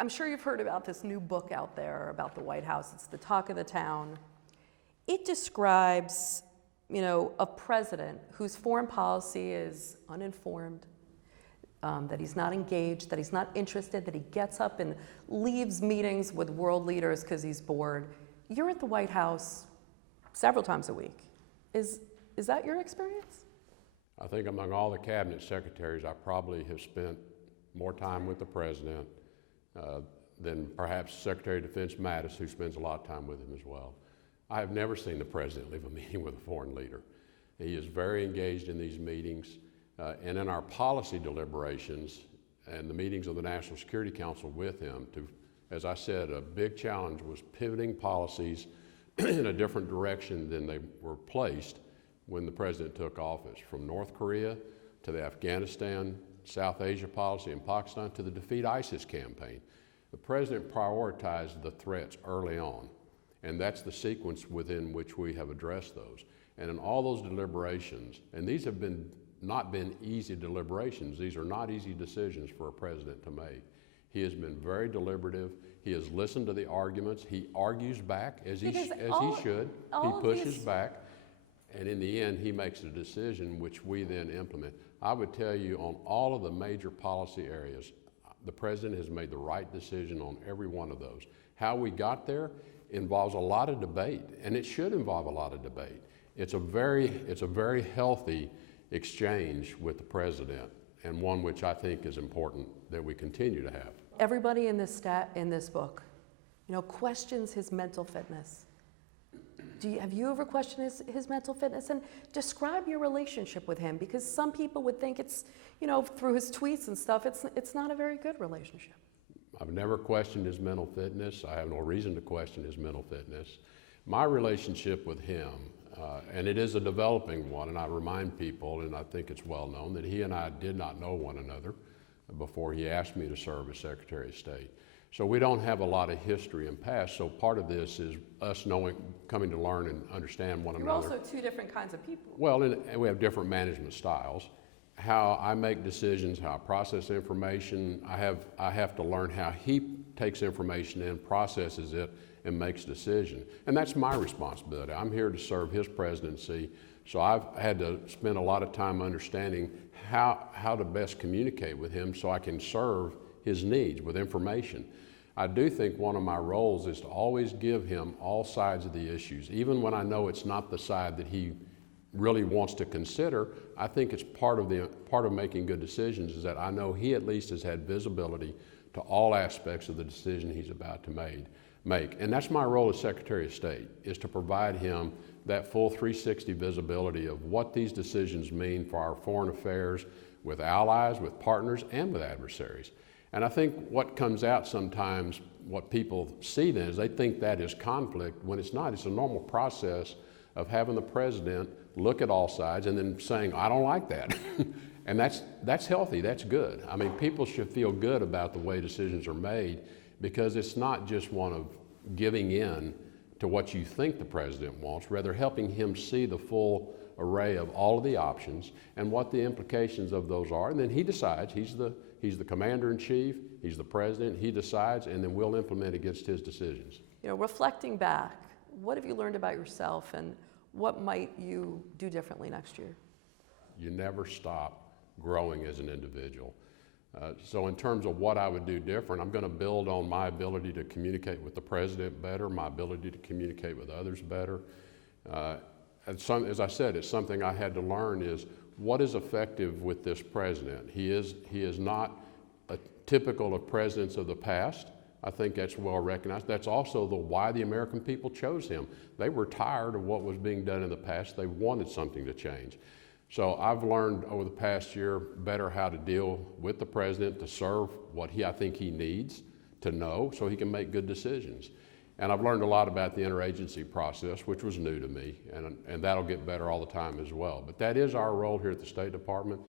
I'm sure you've heard about this new book out there about the White House. It's the talk of the town. It describes, a president whose foreign policy is uninformed, that he's not engaged, that he's not interested, that he gets up and leaves meetings with world leaders because he's bored. You're at the White House several times a week. Is that your experience? I think among all the cabinet secretaries, I probably have spent more time with the president than perhaps Secretary of Defense Mattis, who spends a lot of time with him as well. I have never seen the president leave a meeting with a foreign leader. He is very engaged in these meetings, and in our policy deliberations and the meetings of the National Security Council with him. As I said, a big challenge was pivoting policies in a different direction than they were placed when the president took office, from North Korea to the Afghanistan, South Asia policy, and Pakistan to the Defeat ISIS campaign. The president prioritized the threats early on, and that's the sequence within which we have addressed those. And in all those deliberations, and these have not been easy deliberations, these are not easy decisions for a president to make. He has been very deliberative. He has listened to the arguments. He argues back as he should. He pushes back, and in the end, he makes a decision which we then implement. I would tell you, on all of the major policy areas, the president has made the right decision on every one of those. How we got there involves a lot of debate, and it should involve a lot of debate. It's a very healthy exchange with the president, and one which I think is important that we continue to have. Everybody in this book, questions his mental fitness. Have you ever questioned his mental fitness? And describe your relationship with him, because some people would think it's, through his tweets and stuff, it's not a very good relationship. I've never questioned his mental fitness. I have no reason to question his mental fitness. My relationship with him, and it is a developing one, and I remind people, and I think it's well known, that he and I did not know one another before he asked me to serve as Secretary of State. So we don't have a lot of history and past, so part of this is us coming to learn and understand one another. You're also two different kinds of people. Well, and we have different management styles. How I make decisions, how I process information, I have to learn how he takes information in, processes it, and makes decisions. And that's my responsibility. I'm here to serve his presidency, so I've had to spend a lot of time understanding how to best communicate with him so I can serve his needs with information. I do think one of my roles is to always give him all sides of the issues, even when I know it's not the side that he really wants to consider. I think it's part of making good decisions is that I know he at least has had visibility to all aspects of the decision he's about to make. And that's my role as Secretary of State, is to provide him that full 360 visibility of what these decisions mean for our foreign affairs with allies, with partners, and with adversaries. And I think what comes out sometimes, what people see then, is they think that is conflict, when it's not. It's a normal process of having the president look at all sides and then saying, I don't like that. And that's healthy, that's good. I mean, people should feel good about the way decisions are made, because it's not just one of giving in to what you think the president wants, rather helping him see the full array of all of the options and what the implications of those are. And then he decides. He's the commander-in-chief, he's the president, he decides, and then we'll implement against his decisions. Reflecting back, what have you learned about yourself, and what might you do differently next year? You never stop growing as an individual. So in terms of what I would do different, I'm going to build on my ability to communicate with the president better, my ability to communicate with others better. As I said, it's something I had to learn, is what is effective with this president. He is not typical of presidents of the past. I think that's well recognized. That's also why the American people chose him. They were tired of what was being done in the past. They wanted something to change. So I've learned over the past year better how to deal with the president, to serve what I think he needs to know so he can make good decisions. And I've learned a lot about the interagency process, which was new to me, and that'll get better all the time as well. But that is our role here at the State Department,